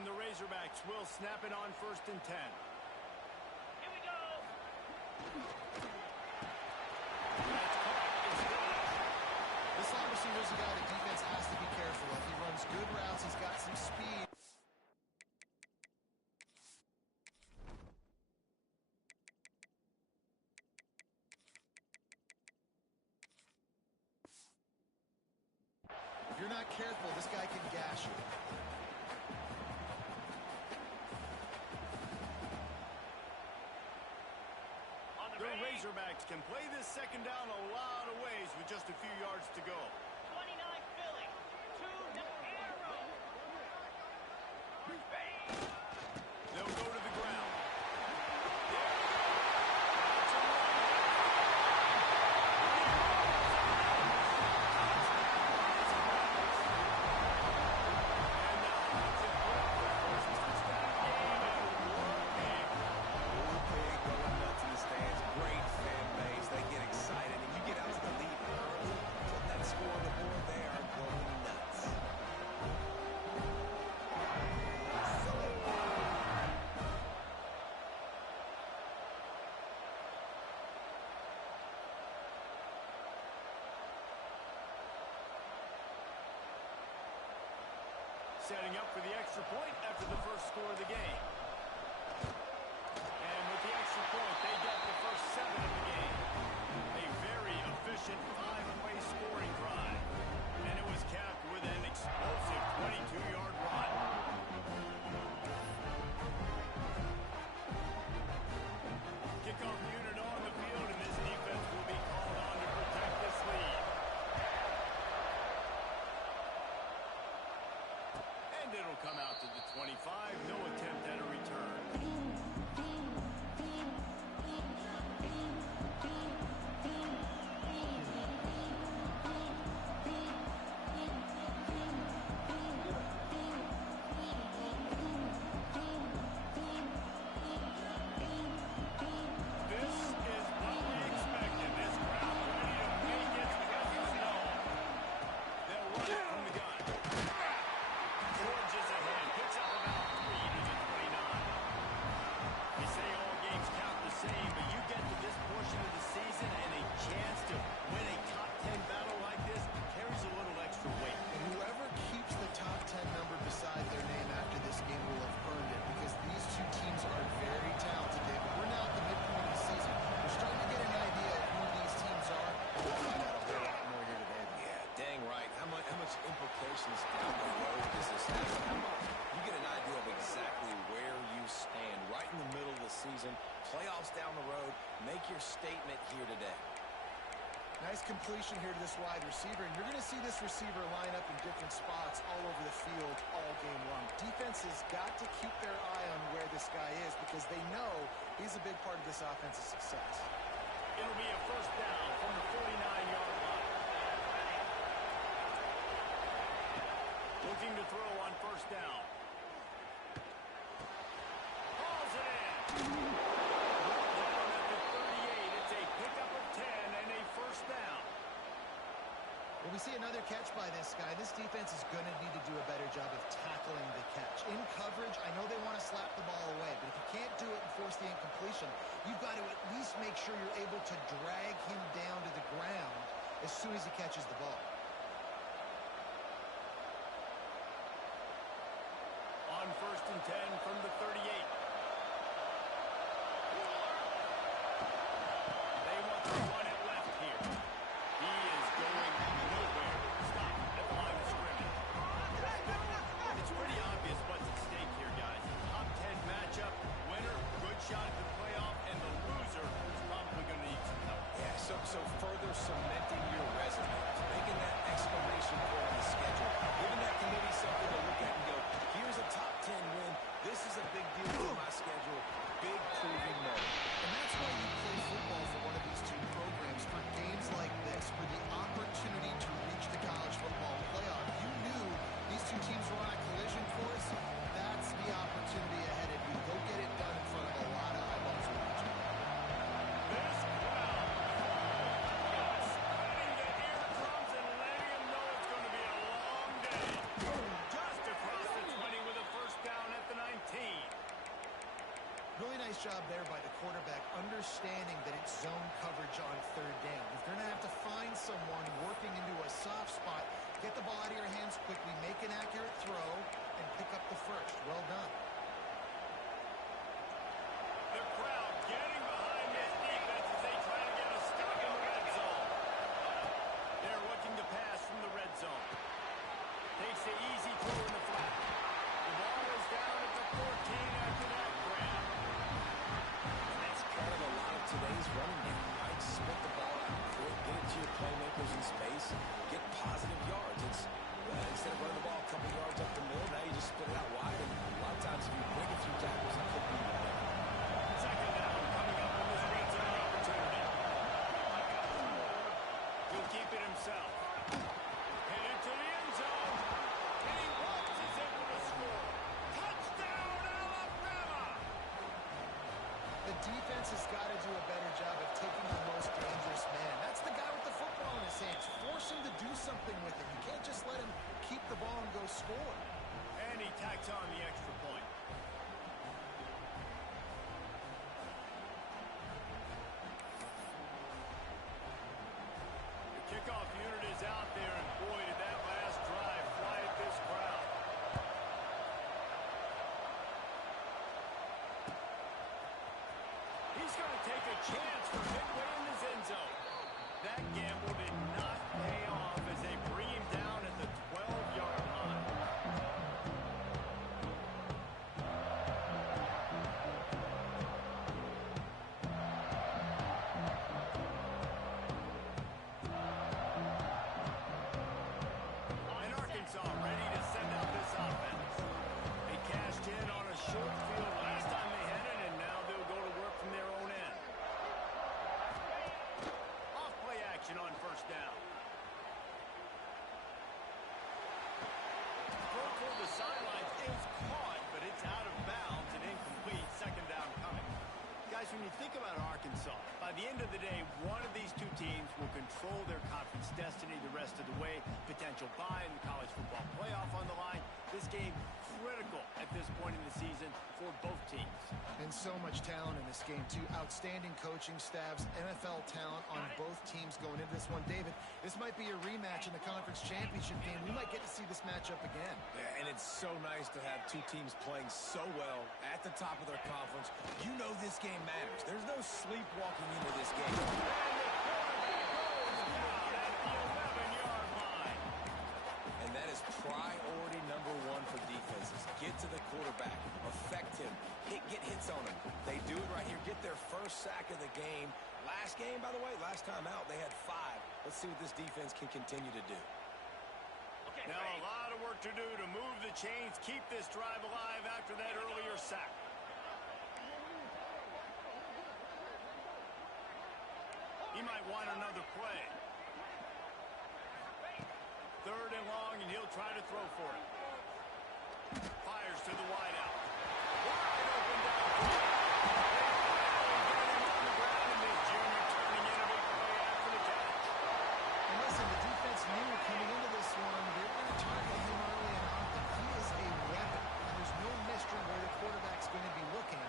And the Razorbacks will snap it on 1st and 10. Here we go. This slot receiver is a guy the defense has to be careful of. He runs good routes. He's got some speed. If you're not careful, this guy can gash you. The Razorbacks can play this 2nd down a lot of ways with just a few yards to go. 29 Philly. 2 arrow. They'll go to the ground. Setting up for the extra point after the first score of the game. And with the extra point, they get the first 7 of the game. A very efficient 5-way scoring drive. And it was capped with an explosive 22-yard run. Kickoff unit on the field, and this defense will be called on to protect this lead. And it'll come out to the 25. No attempt at a return. This is what we expected. This crowd ready to make its presence known. They'll run it from the gun. Forges ahead, picks up about 3 to the 29. They say all games count the same, but you get to this portion of the season and a chance to win a top 10 battle like this carries a little extra weight. And whoever keeps the top 10 number beside their name after this game will have earned it, because these two teams are very talented, David. We're now at the midpoint of the season. We're starting to get an idea of who these teams are. We'll find out a whole lot more here today. Yeah, dang right. How much implications down the road does this have? How much you get an idea of exactly where you stand right in the middle of the season, playoffs down the road. Make your statement here today. Nice completion here to this wide receiver, and you're going to see this receiver line up in different spots all over the field all game long. Defense has got to keep their eye on where this guy is, because they know he's a big part of this offense's success. It'll be a first down from the 49-yard line. Looking to throw on first down. Hauls it in. Down at the 38. It's a pickup of 10 and a first down. When we see another catch by this guy, this defense is going to need to do a better job of tackling the catch. In coverage, I know they want to slap the ball away, but if you can't do it and force the incompletion, you've got to at least make sure you're able to drag him down to the ground as soon as he catches the ball. On 1st and 10 from the 38. They want to run it left here. He is going nowhere. Stop at the line of scrimmage. It's pretty obvious what's at stake here, guys. Top 10 matchup, winner, good shot at the playoff, and the loser is probably going to need some help. Yeah, so further cementing your resume, making that Really nice job there by the quarterback, understanding that it's zone coverage on third down. If you're going to have to find someone working into a soft spot, get the ball out of your hands quickly, make an accurate throw, and pick up the first. Well done. The crowd getting behind this defense as they try to get a stop in the red zone. They're looking to pass from the red zone. Takes the easy throw in the flat. The ball is down at the 14 after that grab. That's kind of a lot of today's running game, right? Split the ball out quick, get it to your playmakers in space, get positive yards. It's instead of running the ball a couple yards up the middle, now you just split it out wide. And a lot of times if you break a few tackles, it could be even better. Second down coming up on this red zone opportunity. He'll keep it himself. Headed to the end zone. And he is able to score. Touchdown, Alabama! The defense has got to do a better job of taking the most dangerous man. That's the guy with the football in his hands. Force him to do something with it. You can't just let him keep the ball and go score. And he tacks on the extra point. The kickoff unit is out there, and boy, did that last drive fly at this crowd. He's going to take a chance for midway in his end zone. That gamble did not pay off as they bring him down at the 12-yard line. And Arkansas ready to send out this offense. They cashed in on a short field last time they had it, and now they'll go to work from their own end. Off play action on first down. Throw toward the sidelines is caught, but it's out of bounds and incomplete. Second down coming. Guys, when you think about Arkansas, by the end of the day, one of these two teams will control their conference destiny the rest of the way. Potential bye in the college football playoff on the line. This game critical at this point in the season for both teams. And so much talent in this game, too. Outstanding coaching staffs, NFL talent on both teams going into this one. David, this might be a rematch in the conference championship game. We might get to see this matchup again. Yeah, and it's so nice to have two teams playing so well at the top of their conference. You know this game matters. There's no sleepwalking into this game. And the quarterback goes down at the 11-yard line. And that is priority number one for defenses. Get to the quarterback. Affect him. Get hits on him. They do it right here. Get their first sack of the game. Last game, by the way, last time out, they had 5. Let's see what this defense can continue to do. Okay, Now a lot of work to do to move the chains, keep this drive alive after that earlier sack. He might want another play. Third and long, and he'll try to throw for it. Fires to the wideout. Wide open downfield. They finally get him on the ground, and this junior turning in a big play after the catch. And listen, the defense knew coming into this one, they're going to target him early and often. He is a weapon, and there's no mystery where the quarterback's going to be looking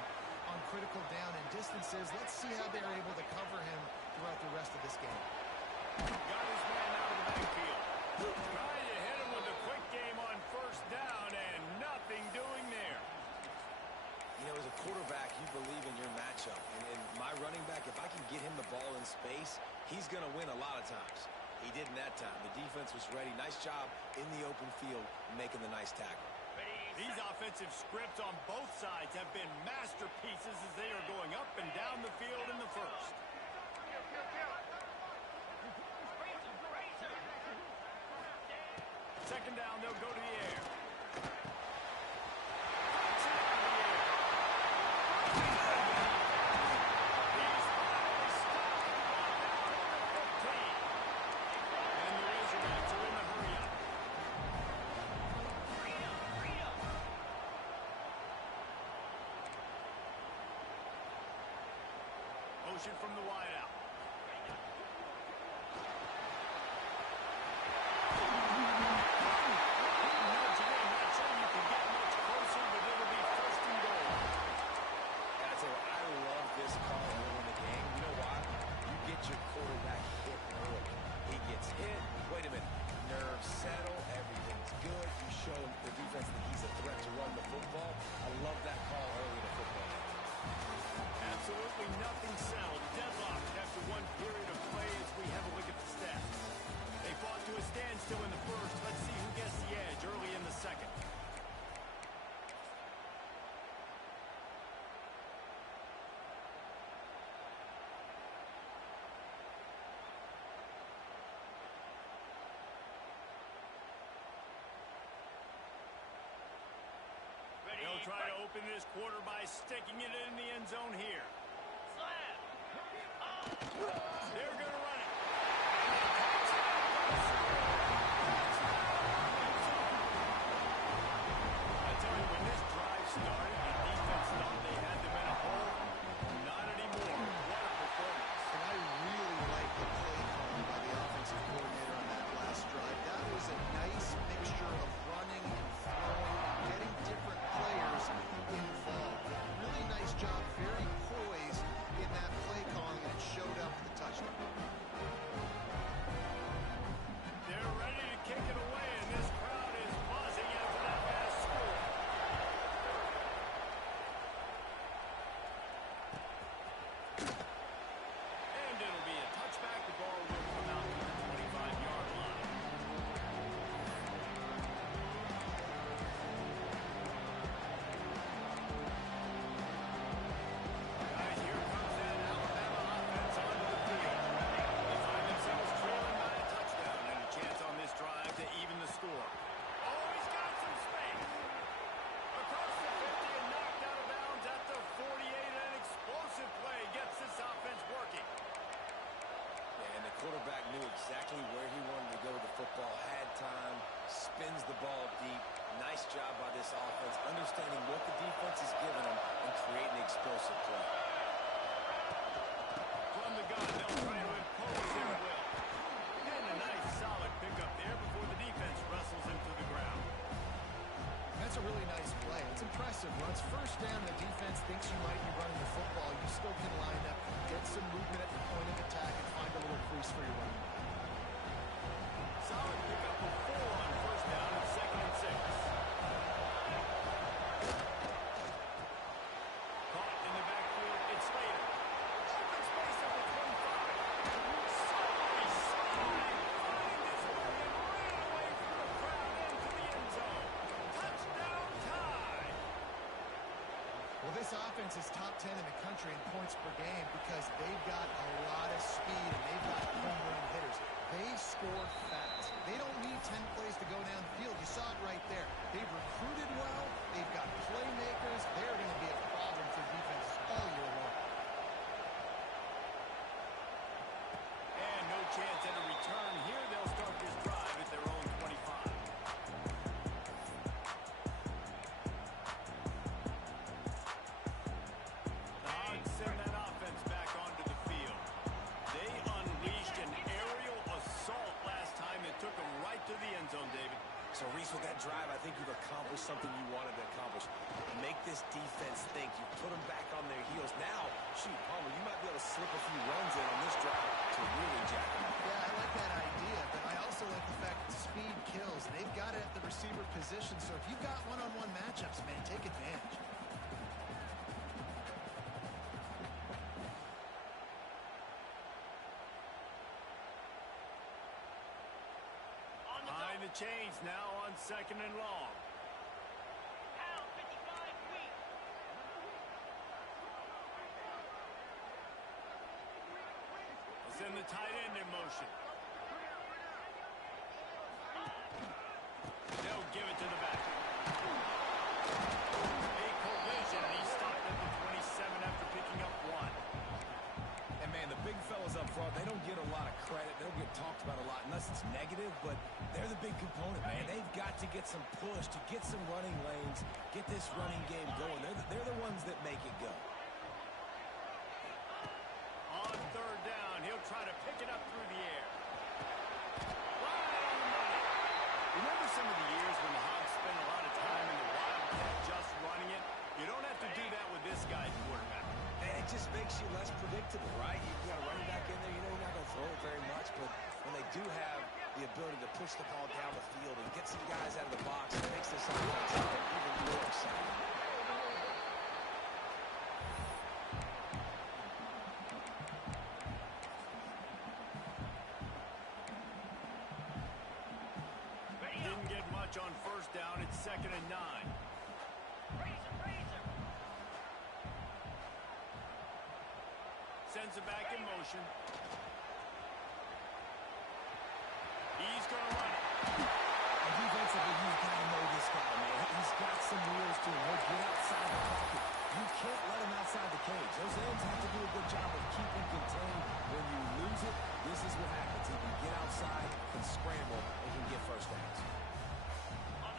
on critical down and distances. Let's see how they're able to cover him throughout the rest of this game. Got his man out of the backfield. Trying to hit him with a quick game on first down, and nothing doing there. You know, as a quarterback, you believe in your matchup. And my running back, if I can get him the ball in space, he's going to win a lot of times. He did in that time. The defense was ready. Nice job in the open field making the nice tackle. These offensive scripts on both sides have been masterpieces as they are going up and down the field in the first. Second down, they'll go to the air. Knocks it out of the air. He's finally stopped the ball down at the 15. And the Razorbacks are in the hurry-up. Motion from the wideout. They'll try to open this quarter by sticking it in the end zone here. Slam. They're going to run it. I tell you, when this drive started, the defense thought they had them in a hole. Not anymore. What a performance. And I really like the play calling by the offensive coordinator on that last drive. That was a nice mixture of running and throwing, getting different players involved. Really nice job, very poised in that play calling, and it showed up with the touchdown. They're ready to kick it away, and this crowd is buzzing after that fast score. And it'll be a touchback. The ball will come out to the 25-yard line. Guys, here comes that Alabama offense onto the field. They find themselves trailing by a touchdown and a chance on this drive to even the score. Oh, he's got some space. Across the 50 and knocked out of bounds at the 48. An explosive play gets this offense working. Yeah, and the quarterback knew exactly where he wanted to go with the football, had time, spins the ball deep. Nice job by this offense, understanding what the defense is giving them and creating the explosive play. From the gun, they'll try to impose their will. And a nice solid pickup there before the defense wrestles him to the ground. That's a really nice play. It's impressive. Once first down, the defense thinks you might be running the football. You still can line up, get some movement at the point of attack, and find a little crease for your running back. Solid pickup of 4 on first down and 2nd and 6. Caught in the backfield, it's Slater. Open space at the 25. Sorry, find this one and ran away from the crowd into the end zone. Touchdown tie. Well, this offense is top 10 in the country in points per game because they've got a lot of speed and they've got home run hitters. They score fast. They don't need 10 plays to go down the field. You saw it right there. They've recruited well. They've got playmakers. They're going to be a problem for defenses all year long. And no chance at a return here. They'll start this drive at their own 25. The Hogs send that offense back onto the field. They unleashed an aerial assault last time that took them right to the end zone, David. So, Reese, with that drive, I think you've accomplished something you wanted to accomplish. Make this defense think. You put them back on their heels. Now, shoot, Palmer, you might be able to slip a few runs in on this drive to really jack them up. Yeah, I like that idea, but I also like the fact that speed kills. They've got it at the receiver position, so if you've got one-on-one matchups, man, take advantage. On the Behind go. the chains now on 2nd and long. Pound 55 weak. They'll send the tight end in motion. They'll give it to the back. A collision, and he stopped at the 27 after picking up 1. And, man, the big fellas up front, they don't get a lot of credit. They don't get talked about a lot unless it's negative, but they're the big component, man. They've got to get some push, to get some running lanes, get this running game going. They're the ones that make it go. On 3rd down, he'll try to pick it up through the air. Right on the money. Remember some of the years when the Hogs spent a lot of time in the wildcat just running it? You don't have to do that with this guy's quarterback. And it just makes you less predictable, right? You've got a running back in there. You know you're not going to throw it very much, but when they do have the ability to push the ball down the field and get some guys out of the box, it makes this offense even more exciting. Ready up. Didn't get much on 1st down. It's 2nd and 9. Razor, razor. Sends it back in motion. He's going to run it. And defensively, you've got to know this guy, man. He's got some wheels to him. He'll get out can't let him outside the cage. Those ends have to do a good job of keeping contained. When you lose it, this is what happens. He can get outside, can scramble, and can get first downs.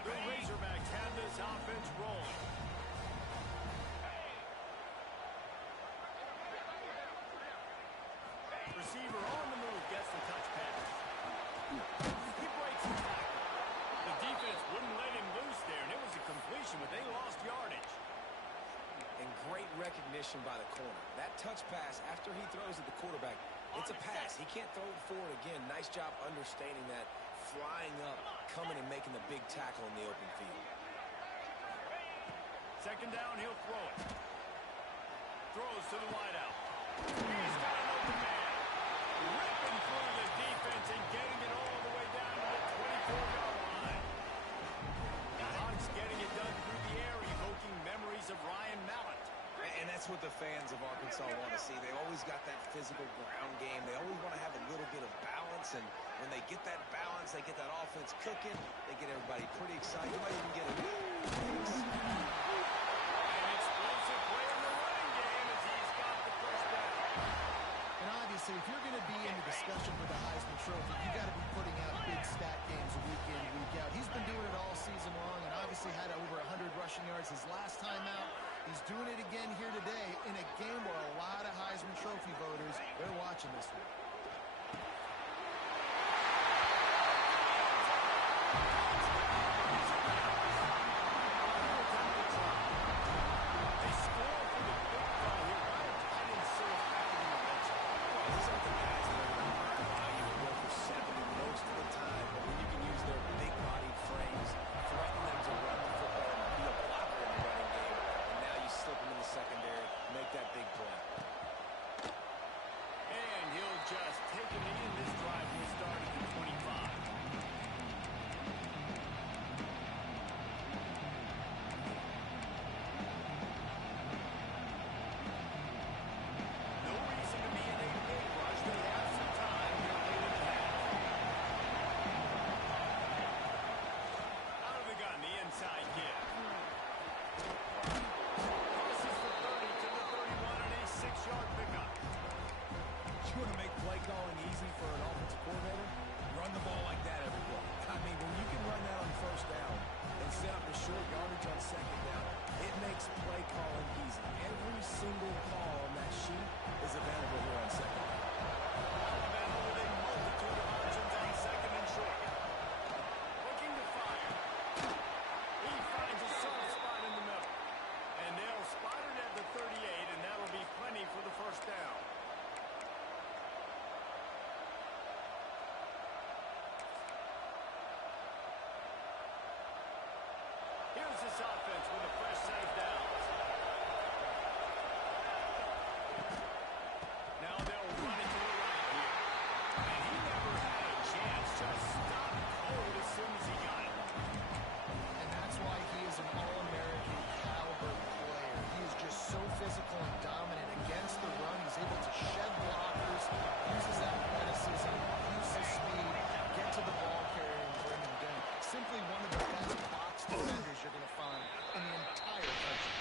The Razorbacks have this offense rolling. Receiver on the move, gets the touch pass. He breaks the tackle. The defense wouldn't let him loose there, and it was a completion, but they lost yardage. And great recognition by the corner. That touch pass, after he throws at the quarterback, it's a pass. He can't throw it forward again. Nice job understanding that, flying up, coming and making the big tackle in the open field. Second down, he'll throw it. Throws to the wideout. He's got an open man. Ripping through the defense and getting it all the way down to the 24-yard line. The Hawks getting it done through the air, evoking memories of Ryan Mallett. And that's what the fans of Arkansas want to see. They always got that physical ground game. They always want to have a little bit of balance. And when they get that balance, they get that offense cooking. They get everybody pretty excited. You might even get a An explosive play in the running game as he's got the first down. And obviously, if you're going to be in the discussion for the Heisman Trophy, you got to be putting out big stat games week in, week out. He's been doing it all season long and obviously had over 100 rushing yards his last time out. He's doing it again here today in a game where a lot of Heisman Trophy voters, they're watching this one. They score for the big ball here. Ryan tight end so effective in the red zone. These aren't the guys that are going to mark the volume and go for 70 most of the time. But when you can use their big-bodied frames, threaten them to run the football and be a blocker in the running game, and now you slip them in the secondary, make that big play. And he'll just take it in. This drive will start at the 25. No reason to be in a big rush. They have some time here late in the half. Out of the gun, the inside give. Crosses the 30 to the 31 and a 6-yard pickup. You want to make play calling easy for an offensive coordinator? Run the ball like that every play. I mean, when you can run that on first down and set up a short yardage on second down, it makes play calling easy. Every single call on that sheet is available here on second down. Alabama with a multitude of options on second and short. Looking to fire. He finds a soft spot in the middle. And they'll spot it at the 38, and that'll be plenty for the first down. Here's this offense with a fresh set of downs. Now they'll run it to the right here. And he never had a chance. Just stopped cold as soon as he got it. And that's why he is an All-American caliber player. He is just so physical and dominant against the run. He's able to shed blockers, uses athleticism, uses speed, get to the ball carrier and bring him down. Simply one of the best box defenders you're going to find in the entire country.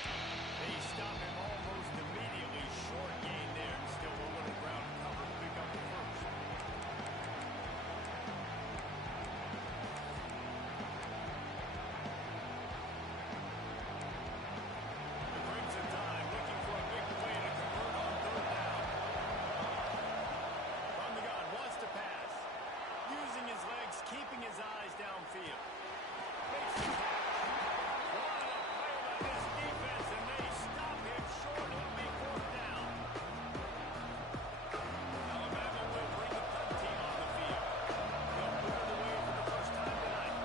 They stop him almost immediately. Short gain there and still a little ground cover to pick up the first. The Crimson Tide looking for a big play to convert on third down. From the gun, wants to pass. Using his legs, keeping his eyes downfield. Makes the catch. What a play by this defense, and they stop him short. It'll be fourth down. Alabama will bring the punt team on the field. They'll put it away for the first time tonight.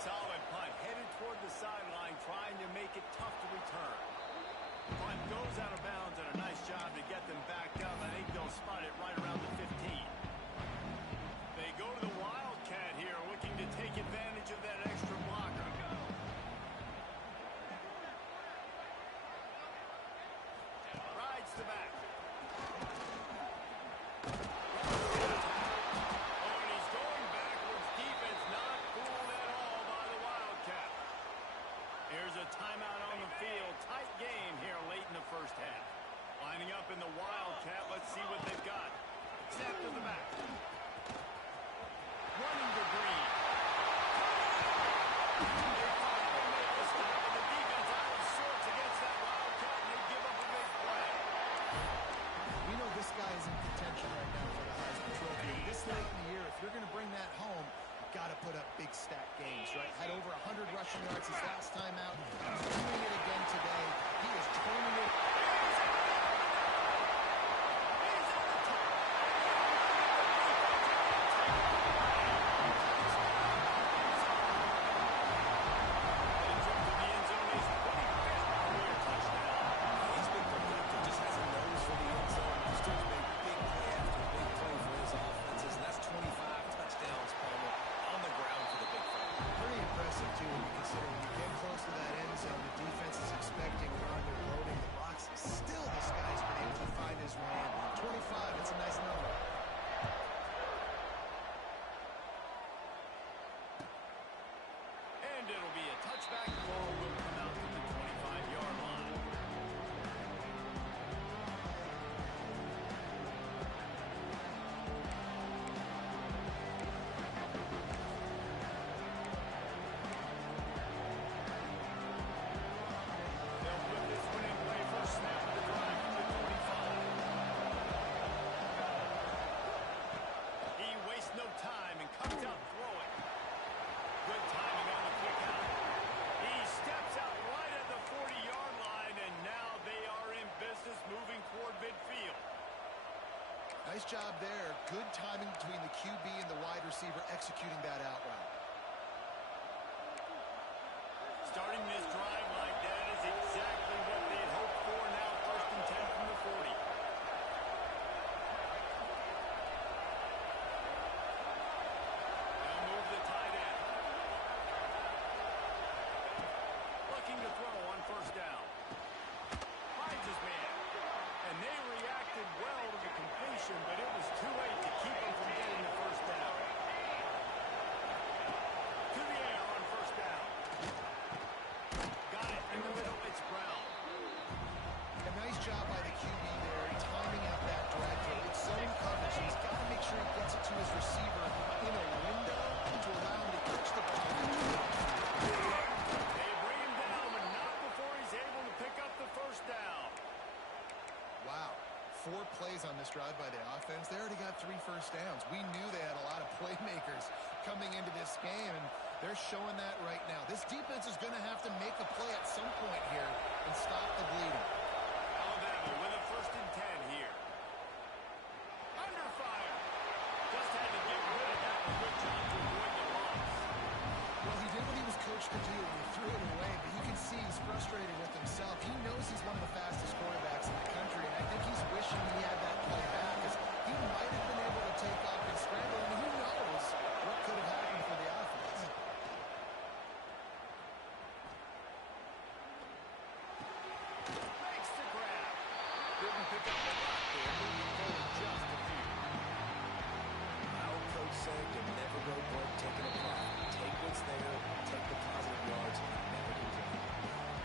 Solid punt, headed toward the sideline, trying to make it tough to return. Punt goes out of bounds, and a nice job to get them backed up. I think they'll spot it right around the 15. They go to the Wildcat here, looking to take advantage of that extra blocker. Rides the back. Oh, and he's going backwards. Defense not fooled at all by the Wildcat. a timeout on the field. Tight game here late in the first half. Lining up in the Wildcat. Let's see what they've got. Snap to the back. Running to Green. They finally make the stop, and the defense out of sorts against that Wildcat, and they give up a big play. We know this guy is in contention right now for the Heisman Trophy. This late in the year, if you're going to bring that home, you've got to put up big stat games, right? Had over 100 rushing yards his last time out. He's doing it again today. He is turning it. It'll be a touchback. Ball will come out to the 25-yard line. They'll put this one in play for snap of the drive to the 25. He wastes no time and comes out throwing. Good timing on the quick out. He steps out right at the 40-yard line, and now they are in business moving toward midfield. Nice job there. Good timing between the QB and the wide receiver executing that out route. Starting this drive like that is exactly what they'd hoped for. Now 1st and 10 from the 40. They'll move the tight end. Looking to throw on 1st down. Finds his man. And they reacted well to the completion, but it was too late to keep him from getting the 1st down. To the air on 1st down. Got it in the middle. It's Brown. A nice job by the QB there, timing out that drag throw. It's zone coverage, and he's got to make sure he gets it to his receiver in a window to allow him to catch the ball. They bring him down, but not before he's able to pick up the 1st down. Wow. 4 plays on this drive by the offense. They already got 3 first downs. We knew they had a lot of playmakers coming into this game, and they're showing that right now. This defense is going to have to make a play at some point here and stop the bleeding. Alabama with a 1st and 10 here. Under fire. Just had to get rid of that. A good job to avoid the loss. Well, he did what he was coached to do, and he threw it away, but you can see he's frustrated with himself. He knows he's one of the fastest quarterbacks in the country, and I think he's wishing he had that play back, because he might have been able to take off and scramble, and who knows what could have happened for the offense. Makes the grab. Didn't pick up the block there. Moving forward just a few. Our coach said to never go broke taking a profit. Take what's there, take the positive yards, and never complain.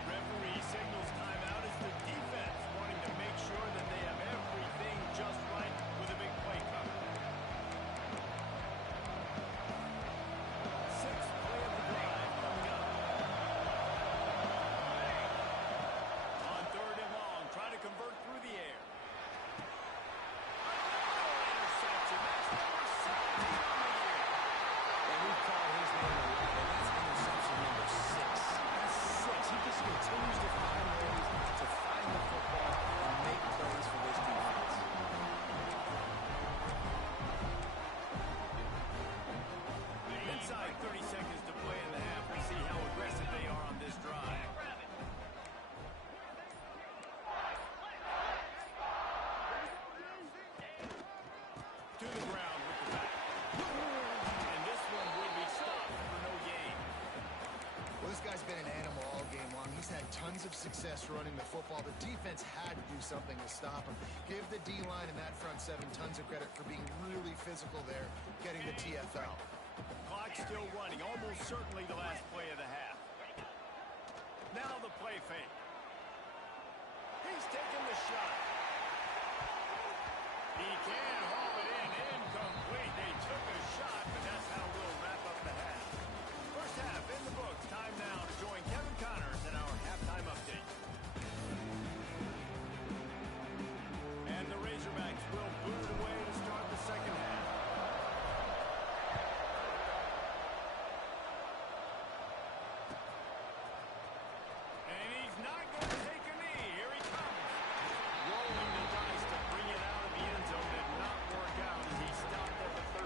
Referee signals timeout as the defense wanting to make sure that they have everything just right with a big play cover. 6th play of the drive coming up. On 3rd and long, trying to convert through the air. Another interception. That's number 7 on the year. And we've called his name a lot, and that's interception number 6. That's 6. He just continues to find ways to find the football and make plays for this defense. Inside 30 seconds to play in the half. We'll see how aggressive they are on this drive. To the ground with the back. And this one will be stopped for no gain. Well, this guy's been an animal all game long. He's had tons of success running the football. The defense had to do something to stop him. Give the D-line and that front 7 tons of credit for being really physical there, getting the TFL. Clock still running. Almost certainly the last play of the half. Now the play fake. He's taking the shot. He can haul it in. Incomplete. They took a shot, but that's how we'll wrap up the half. First half in the books. Time now to join Kevin Connors in our halftime update. And the Razorbacks will boot it away to start the second half. And he's not going to take a knee. Here he comes. Rolling the dice to bring it out of the end zone. Did not work out as he stopped at the 13.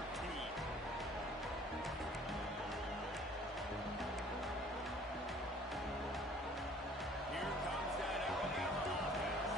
Here comes that Alabama offense.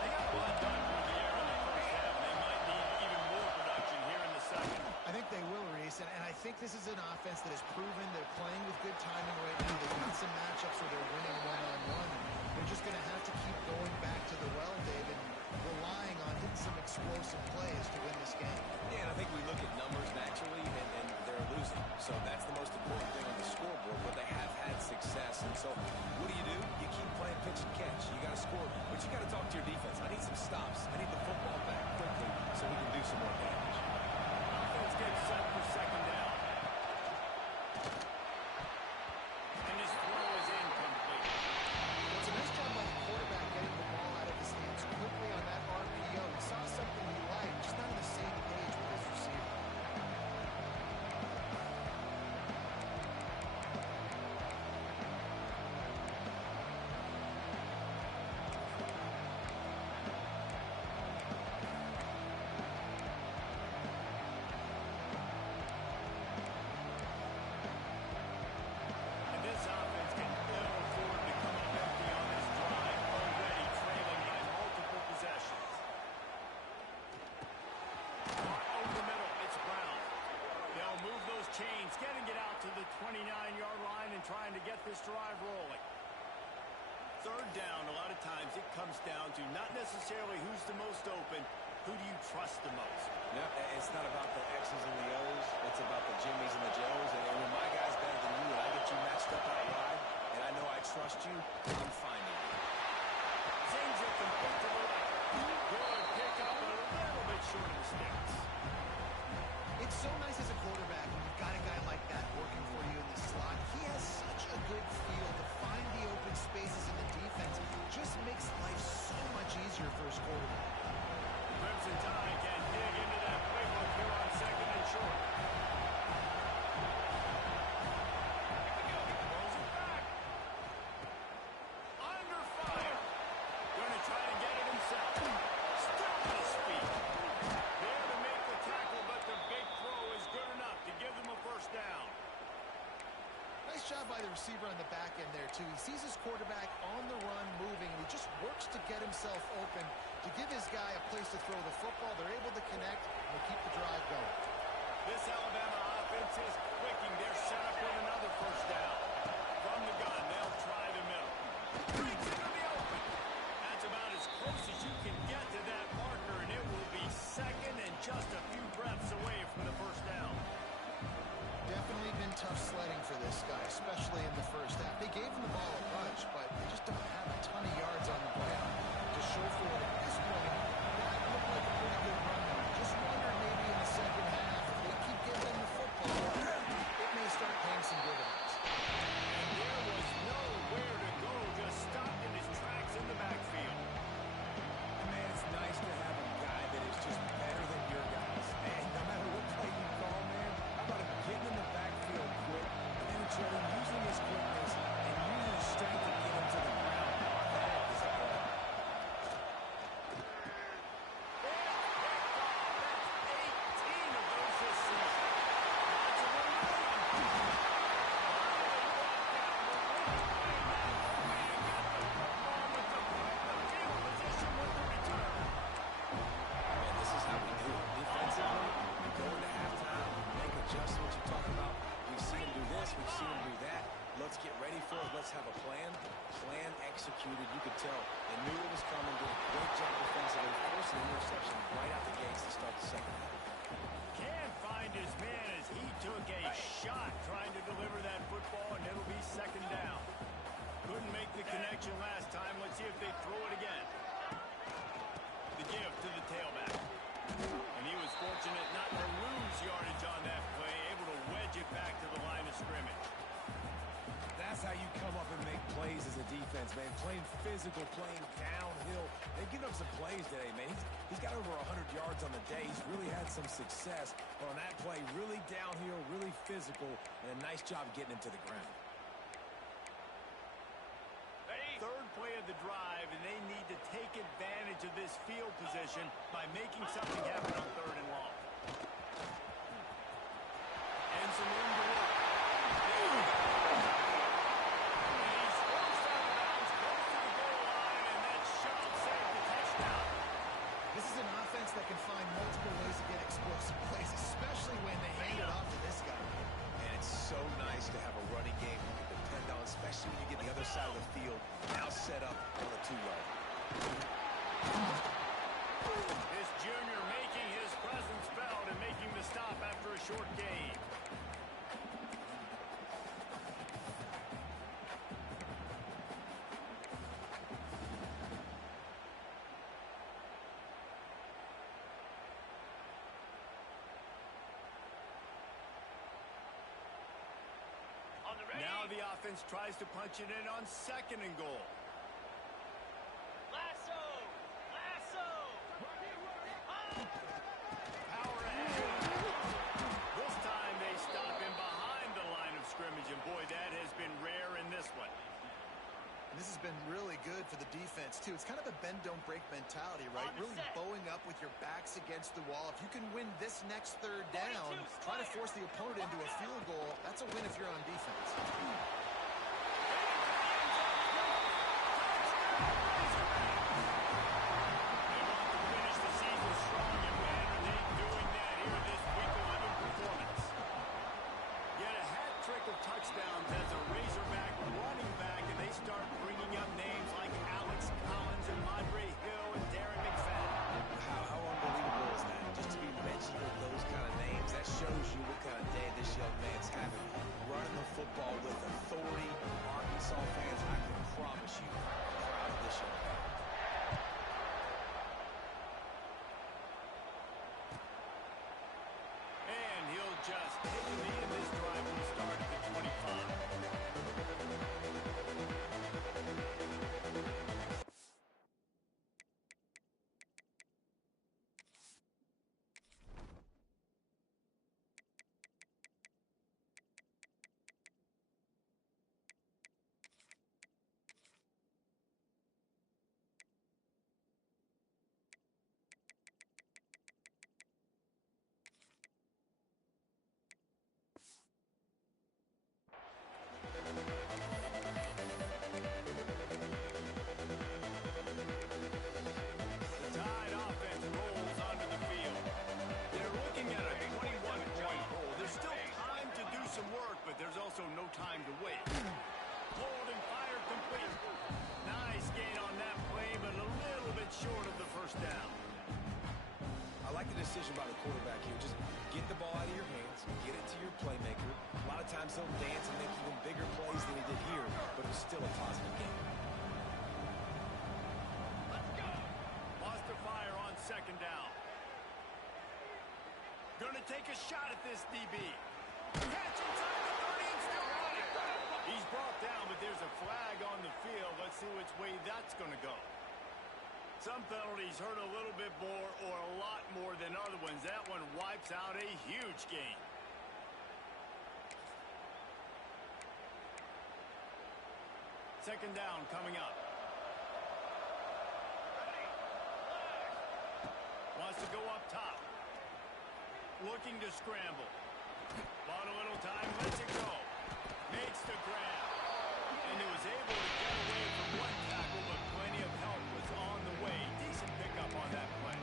They got a lot done through the air in the first half, and they might need even more production here in the second. I think they will, Reese, and I think this is an offense that has proven they're playing with good timing right now. They've got some matchups where they're winning one-on-one, and they're just going to have to keep going back to the well, David, and relying on hitting some explosive plays to win this game. Yeah, and I think we look at numbers naturally, and they're losing. So that's the most important thing on the scoreboard, but they have had success. And so what do? You keep playing pitch and catch. You got to score, but you got to talk to your defense. I need some stops. I need the football back quickly so we can do some more damage. Offense gets set for second down. And his throw is incomplete. Well, it's a nice job by the quarterback getting the ball out of his hands quickly on that RPO. He saw something he liked, just not on the same page with his receiver. And this offense can ill afford to come up empty on this drive, already trailing by multiple possessions. Over the middle, it's Brown. They'll move those chains, getting it out to the 29-yard line and trying to get this drive rolling. Third down, a lot of times it comes down to not necessarily who's the most open, who do you trust the most? Yeah, it's not about the X's and the O's. It's about the Jimmies and the Joes. And when my guy's better than you and I get you matched up out wide, and I know I trust you, I'm finding you. Sends it complete to the right. Good pickup, but a little bit short of the sticks. It's so nice as a quarterback when you've got a guy like that working for you in the slot. He has such a good feel to find the open spaces in the defense. Just makes life so much easier for his quarterback. Crimson Tide can dig into that playbook here on second and short. Throws it back. Under fire. Going to try to get it himself. Still on his feet. There to make the tackle, but the big throw is good enough to give them a first down. Nice job by the receiver on the back end there, too. He sees his quarterback on the run moving, and he just works to get himself open to give his guy a place to throw the football. They're able to connect, and they keep the drive going. This Alabama offense is clicking. They're set up with another first down. From the gun, they'll try the middle. Breaks into the open. That's about as close as you can get to that marker, and it will be second and just a few breaths away from the first down. Definitely been tough sledding for this guy, especially in the first half. They gave him the ball a bunch, but they just don't have a ton of yards on the ground to show for it. At this point, that looked like a pretty good run there. Just wonder maybe in the second half, if they keep giving them the football, it may start paying some dividends. And there was nowhere to go, just stopped in his tracks in the backfield. Man, it's nice to have a guy that is just better than your guys. And no matter what play you call, man, how about him getting in the backfield quick, penetrating, using his quickness, and using his strength to get him to the ground. That is a play. Man, this is how we do it. Defensively, we go into halftime, make adjustments you're talking about. We've seen him do this, we've seen him do that. Let's get ready for it. Let's have a plan. Plan executed. You could tell they knew it was coming, did a great job defensively, forced an interception right out the gates to start the second half. Can't find his man as he took a shot trying to deliver that football, and it'll be second down. Couldn't make the connection last time. Let's see if they throw it again. The give to the tailback. And he was fortunate not to lose yardage on that play, able to wedge it back to the line of scrimmage. That's how you come up and make plays as a defense, man. Playing physical, playing downhill. They've given up some plays today, man. He's got over 100 yards on the day. He's really had some success. But on that play, really downhill, really physical, and a nice job getting him to the ground. Third play of the drive, and they need to take advantage of this field position by making something happen on third and long. And some room to work. And he's forced out of bounds, close to the goal line, and that shot saved the touchdown. This is an offense that can find multiple ways to get explosive plays, especially when they hand it off to this guy. And it's so nice to have a running game you can depend on, especially when you get the other side of the field now set up on a 2-yard. This junior making his presence felt and making the stop after a short gain. Now the offense tries to punch it in on second and goal. Lasso! Lasso! Power ahead. This time they stop him behind the line of scrimmage, and boy, that has been rare in this one. And this has been really good for the defense, too. It's kind of a bend-don't-break mentality, right? On the Really set. bowing up with your backs against the wall. If you can win this next third down, 42, try to Squire. force the opponent into a field goal, that's a win if you're on defense. They want to finish the season strong, and man, are they doing that here this Week 11 performance. Yet a hat trick of touchdowns as a Razorback running back, and they start bringing up names like Alex Collins and Madre Hill and Darren McFadden. How unbelievable is that? Just to be mentioned with those kind of names, that shows you what kind of day this young man's having. Running the football with authority. Arkansas fans, I can promise you, are proud of this young man. And he'll just hit the end of this drive from the start at the 25. The Tide offense rolls onto the field. They're looking at a 21-point hole. There's still time to do some work, but there's also no time to wait. Hold and fire complete. Nice gain on that play, but a little bit short of the first down. I like the decision by the quarterback here. Just get the ball out of your hands, get it to your playmaker. A lot of times he'll dance and make even bigger plays than he did here, but it was still a positive game. Lost the fire on second down. Gonna take a shot at this DB. Catch inside the 30 and still running. He's brought down, but there's a flag on the field. Let's see which way that's gonna go. Some penalties hurt a little bit more or a lot more than other ones. That one wipes out a huge gain. Second down coming up. Wants to go up top. Looking to scramble. Bought a little time, lets it go. Makes the grab. And he was able to get away from one tackle, but plenty of help was on the way. Decent pickup on that play.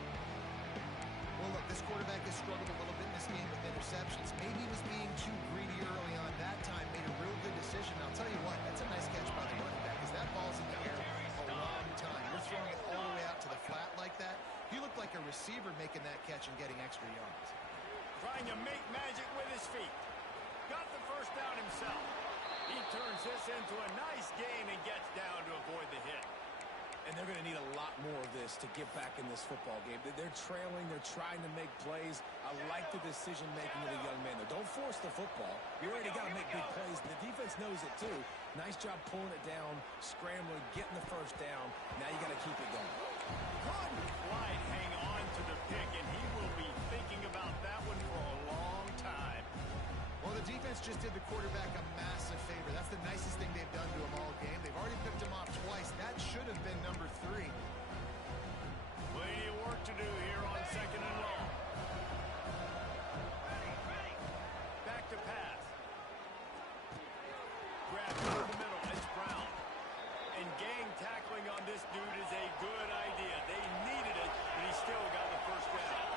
Well, look, this quarterback has struggled a little bit in this game with interceptions. Maybe he was being too greedy early on that time, made a real good decision. I'll tell you what, that's a nice catch by the running back, because that ball's in the air a long time. You're throwing it all the way out to the flat like that. He looked like a receiver making that catch and getting extra yards. Trying to make magic with his feet. Got the first down himself. He turns this into a nice gain and gets down to avoid the hit. And they're going to need a lot more of this to get back in this football game. They're trailing. They're trying to make plays. I like the decision-making of the young man. Don't force the football. You already got to make big plays. The defense knows it, too. Nice job pulling it down, scrambling, getting the first down. Now you got to keep it going. Couldn't quite hang on to the pick, and he will be thinking about that one for a long time. Well, the defense just did the quarterback a massive favor. That's the nicest thing they've done to him all game. They've already picked him off twice. That should have been number 3. Plenty of work to do here on second and long. Back to pass. Grab through the middle. It's Brown. And gang tackling on this dude is a good idea. They needed it, and he still got the first down.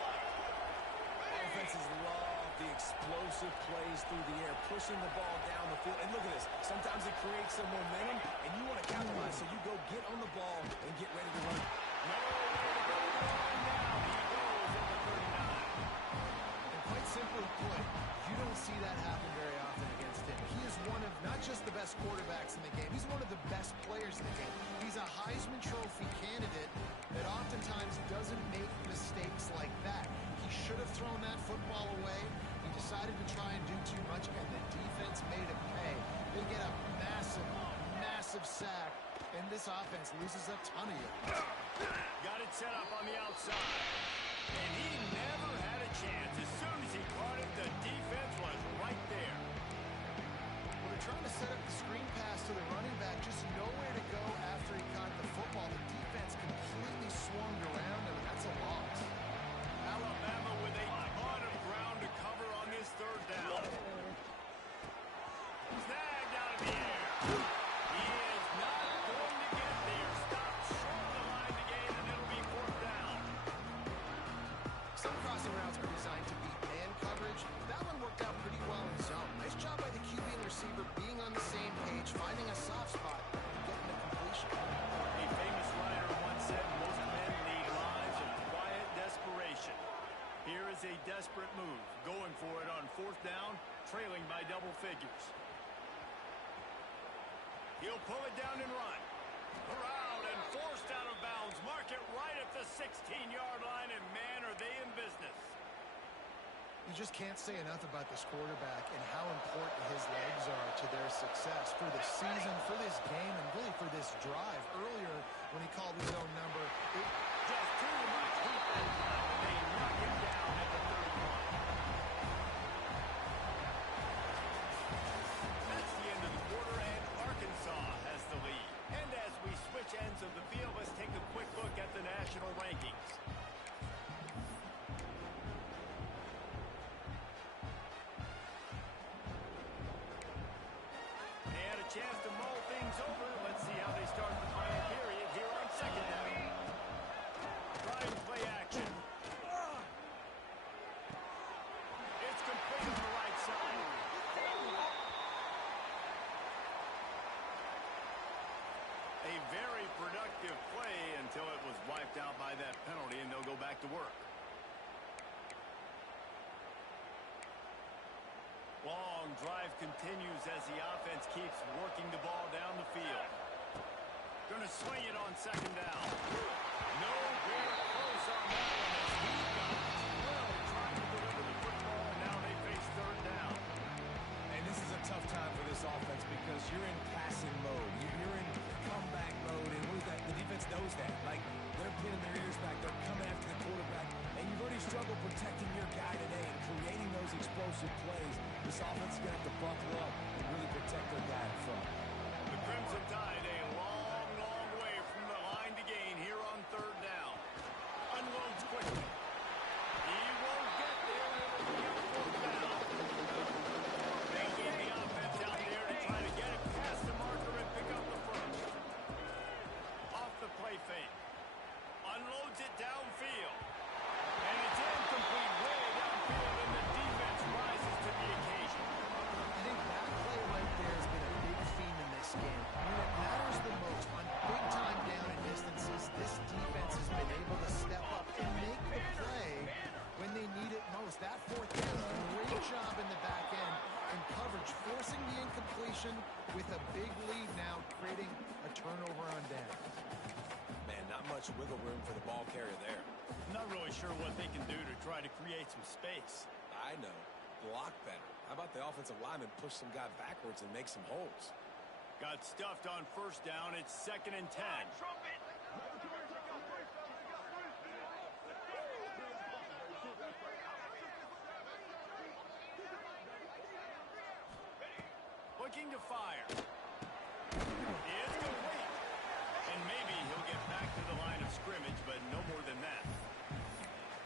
Offenses love the explosive plays through the air, pushing the ball down the field. And look at this. Sometimes it creates some momentum, and you want to capitalize, so you go get on the ball and get ready to run. No way to go now. He goes at the 39. And quite simply put, you don't see that happen very often against him. He is one of not just the best quarterbacks in the game, he's one of the best players in the game. He's a Heisman Trophy candidate that oftentimes doesn't make mistakes like that. He should have thrown that football away. He decided to try and do too much, and the defense made him pay. They get a massive, massive sack, and this offense loses a ton of yards. Got it set up on the outside. And he never had a chance. As soon as he caught it, the defense was right there. Well, they're trying to set up the screen pass to the running back, just nowhere to go after he caught the football. The defense completely swarmed around him, and that's a loss. Alabama with a ton of ground to cover on this third down. Snagged out of the air. He is not going to get there. Stopped short of the line to gain, and it'll be fourth down. Some crossing routes are designed to beat man coverage. That one worked out pretty well in zone. Nice job by the QB and receiver being on the same page, finding a soft spot, and getting the completion. A famous writer once said most men lead lives of quiet desperation. Here is a desperate move, going for it on fourth down, trailing by double figures. He'll pull it down and run. Around and forced out of bounds. Mark it right at the 16-yard line, and man, are they in business. You just can't say enough about this quarterback and how important his legs are to their success for the season, for this game, and really for this drive. Earlier, when he called his own number, Just too much heat that time. They knock him down at the 31. That's the end of the quarter, and Arkansas has the lead. And as we switch ends of the field, let's take a quick look at the national rankings. They had a chance to mull things over. Let's see how they start the final period here on second down. Trying play action. It's complete on the right side. A very productive play until it was wiped out by that penalty, and they'll go back to work. Long drive continues as the offense keeps working the ball down the field. Going to swing it on second down. Nowhere close on that one as he got well trying to deliver the football, and now they face third down. And this is a tough time for this offense because you're in passing mode. You're in comeback mode, and the defense knows that. Like, they're pinning their ears back. They're coming after the quarterback, and you've already struggled protecting your guy today and creating those explosive plays. This offense is going to have to buckle up and really protect their guy in front. The Crimson Tide a long, long way from the line to gain here on third down. Unloads quickly. He won't get there. It'll be a fourth down. Making the offense out there to try to get it past the marker and pick up the first. Off the play fake. Unloads it downfield. And it's incomplete way downfield, and the defense rises to the occasion. I think that play right there has been a big theme in this game. I mean, it matters much wiggle room for the ball carrier there. Not really sure what they can do to try to create some space. I know. Block better. How about the offensive lineman push some guy backwards and make some holes? Got stuffed on first down. It's 2nd and 10. Trumpet. Looking to fire. He is complete. And maybe he'll get back to the line of scrimmage, but no more than that.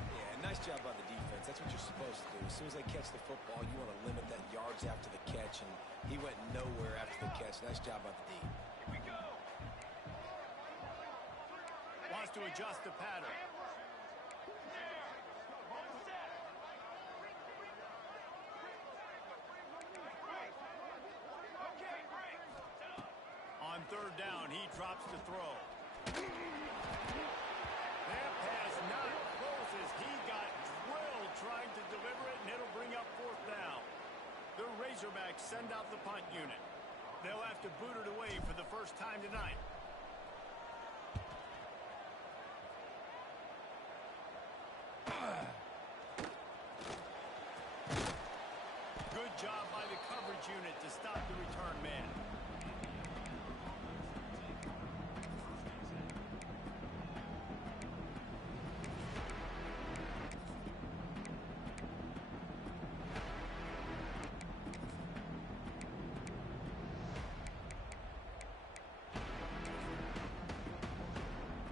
Yeah, nice job by the defense. That's what you're supposed to do. As soon as they catch the football, you want to limit that yards after the catch, and he went nowhere after the catch. Nice job by the D. Here we go. Wants to adjust the pattern. On 3rd down, he drops to throw. That pass not close as he got drilled trying to deliver it, and it'll bring up 4th down. The Razorbacks send out the punt unit. They'll have to boot it away for the first time tonight. Good job by the coverage unit to stop the return man.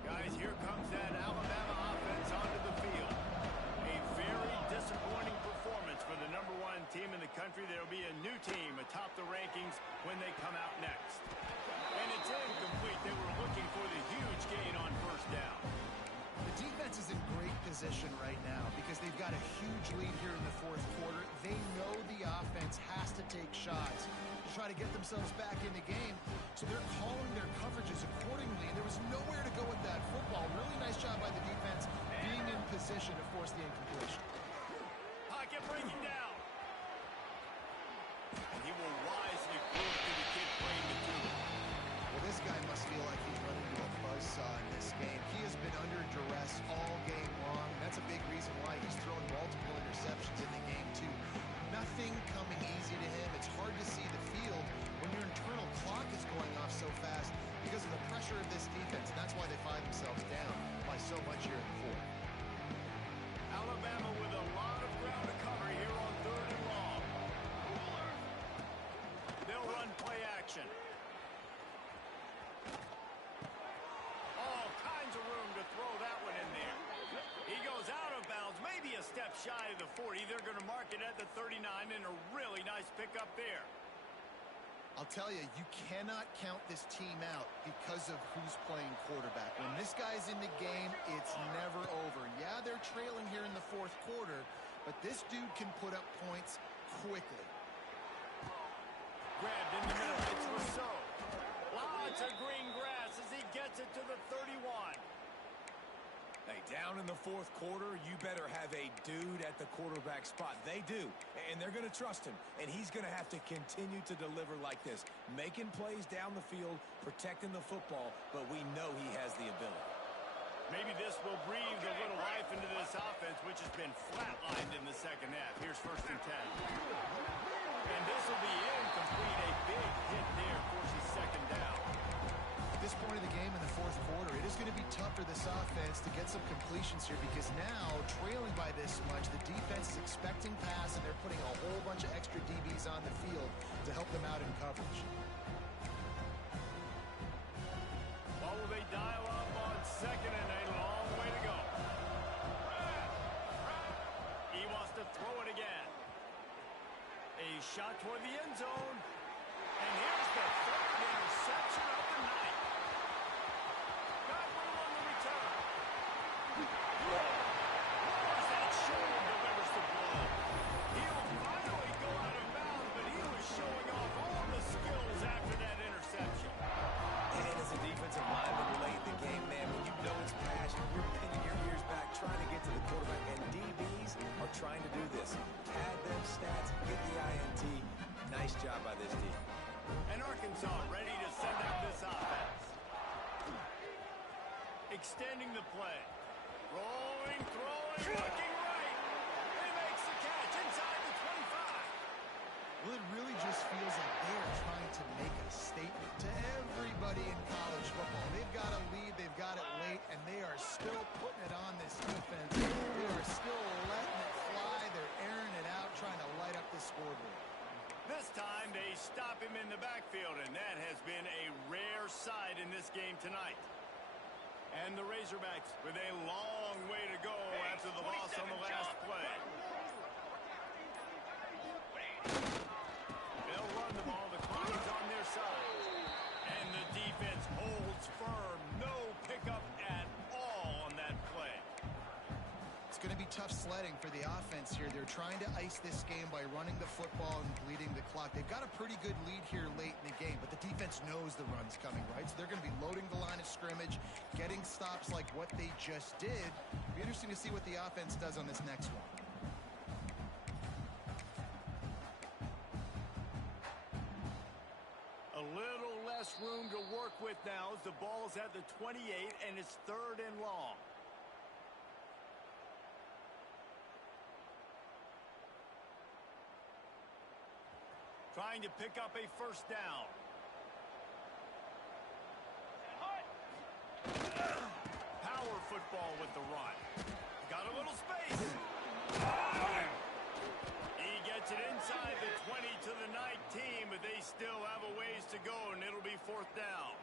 Guys, here comes that Alabama offense onto the field. A very disappointing performance for the #1 team in the country. There'll be a new team atop the rankings when they come out next. And it's incomplete. They were looking for the huge gain on first down. The defense is in great position right now because they've got a huge lead here in the 4th quarter. They know the offense has to take shots to try to get themselves back in the game, so they're calling their coverages accordingly, and there was nowhere to go with that football. Really nice job by the defense being in position to force the incompletion. Pocket breaking down. And he will wisely throw it to the kid playing the 2. Well, this guy must feel like he's running into a buzzsaw in this game. He has been under duress all game long. That's a big reason why he's thrown multiple interceptions in the game, too. Nothing coming easy to him. It's hard to see the field when your internal clock is going off so fast because of the pressure of this defense. And that's why they find themselves down by so much here in the 4th. Alabama with a lot of ground to cover here on 3rd and long. They'll run play action. All kinds of room to throw that one in there. He goes out of bounds, maybe a step shy of the 40. They're going to mark it at the 39, and a really nice pickup there. I'll tell you, you cannot count this team out because of who's playing quarterback. When this guy's in the game, it's never over. Yeah, they're trailing here in the 4th quarter, but this dude can put up points quickly. Grabbed in the middle. It's Rousseau. Lots of green grass as he gets it to the 31. Hey, down in the 4th quarter, you better have a dude at the quarterback spot. They do, and they're going to trust him, and he's going to have to continue to deliver like this, making plays down the field, protecting the football, but we know he has the ability. Maybe this will breathe a little life into this offense, which has been flatlined in the 2nd half. Here's 1st and 10. And this will be incomplete. A big hit there forces 2nd down. At this point of the game in the 4th quarter, it is going to be tough for this offense to get some completions here because now, trailing by this much, the defense is expecting pass, and they're putting a whole bunch of extra DBs on the field to help them out in coverage. What will they dial up on 2nd and a long way to go? He wants to throw it again. A shot toward the end zone. And here's the 3rd interception of the night. Godwin on the return. As that shoulder delivers the blow. He'll finally go out of bounds, but he was showing off all the skills after that interception. And as a defensive lineman late in the game, man, when you know it's passion, you're pinning your ears back, trying to get to the quarterback, and DBs are trying to do this. Pad them stats, get the INT. Nice job by this team. And Arkansas ready to send out this offense. Extending the play. Rolling, throwing, looking right. He makes the catch inside the 25. Well, it really just feels like they are trying to make a statement to everybody in college football. They've got a lead, they've got it late, and they are still putting it on this defense. They are still letting it fly. They're airing it out, trying to light up the scoreboard. This time they stop him in the backfield, and that has been a rare sight in this game tonight. And the Razorbacks with a long way to go after the loss on the last play. They'll run the ball. The clock is on their side. And the defense holds firm. No pickup at all on that play. It's going to be tough sledding for the offense here. They're trying to ice this game by running the football and bleeding the clock. They've got a pretty good lead here late in the game, but the defense knows the run's coming, right? So they're going to be loading the line of scrimmage, getting stops like what they just did. Be interesting to see what the offense does on this next one. A little less room to work with now as the ball's at the 28 and it's 3rd and long. Trying to pick up a first down. Power football with the run. Got a little space. He gets it inside the 20 to the 19, but they still have a ways to go, and it'll be 4th down.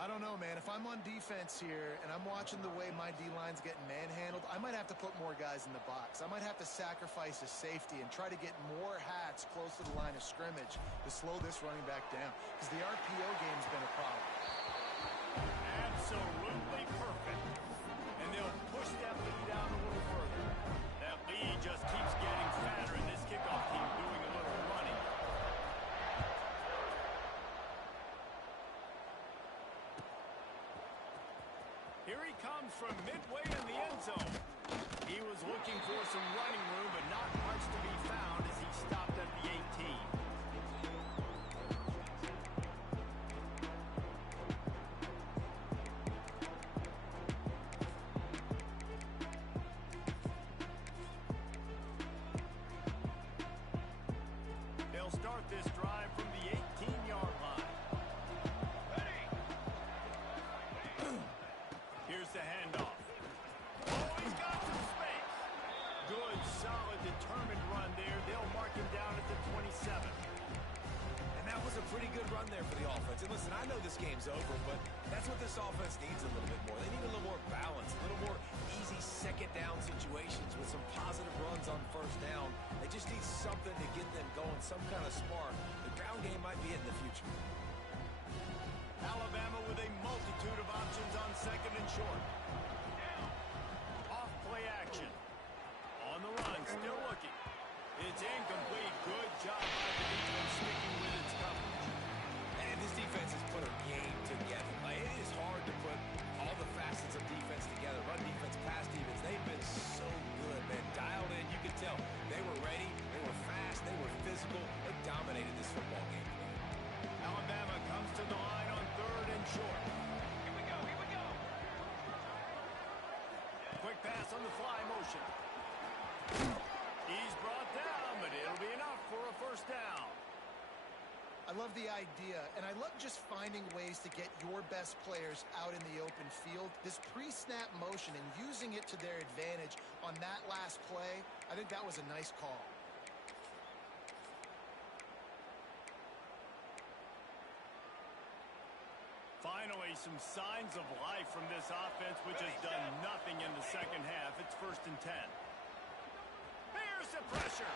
I don't know, man. If I'm on defense here and I'm watching the way my D-line's getting manhandled, I might have to put more guys in the box. I might have to sacrifice a safety and try to get more hats close to the line of scrimmage to slow this running back down, because the RPO game's been a problem. Absolutely perfect. And they'll push that lead out a little further. That lead just keeps getting fatter, and this kickoff team doing a little running. Here he comes from midway in the end zone. He was looking for some running room, but not much to be found as he stopped at the 18. They'll start this drive from the 18-yard line. Here's the handoff. Oh, he's got some space. Good, solid, determined run there. They'll mark him down at the 27. And that was a pretty good run there for the offense. And listen, I know this game's over, but that's what this offense needs a little bit more. They need a little more balance, a little more easy second down situations with some positive runs on first down. They just need something to get them going, some kind of spark. The ground game might be it in the future. Alabama with a multitude of options on 2nd and short. Off play action. On the run, still looking. It's incomplete. Good job by the defense sticking with its coverage. And this defense has put a game together. Like, it is hard to put all the facets of defense together. Run defense, pass defense. They've been so good, man. Dialed in. You could tell they were ready. They were fast. They were physical. They dominated this football game. Alabama comes to the line on 3rd and short. Here we go, here we go. Quick pass on the fly motion. He's brought down, but it'll be enough for a first down. I love the idea, and I love just finding ways to get your best players out in the open field. This pre-snap motion and using it to their advantage on that last play, I think that was a nice call. Finally, some signs of life from this offense, which has done nothing in the second half. It's 1st and 10. Here's the pressure.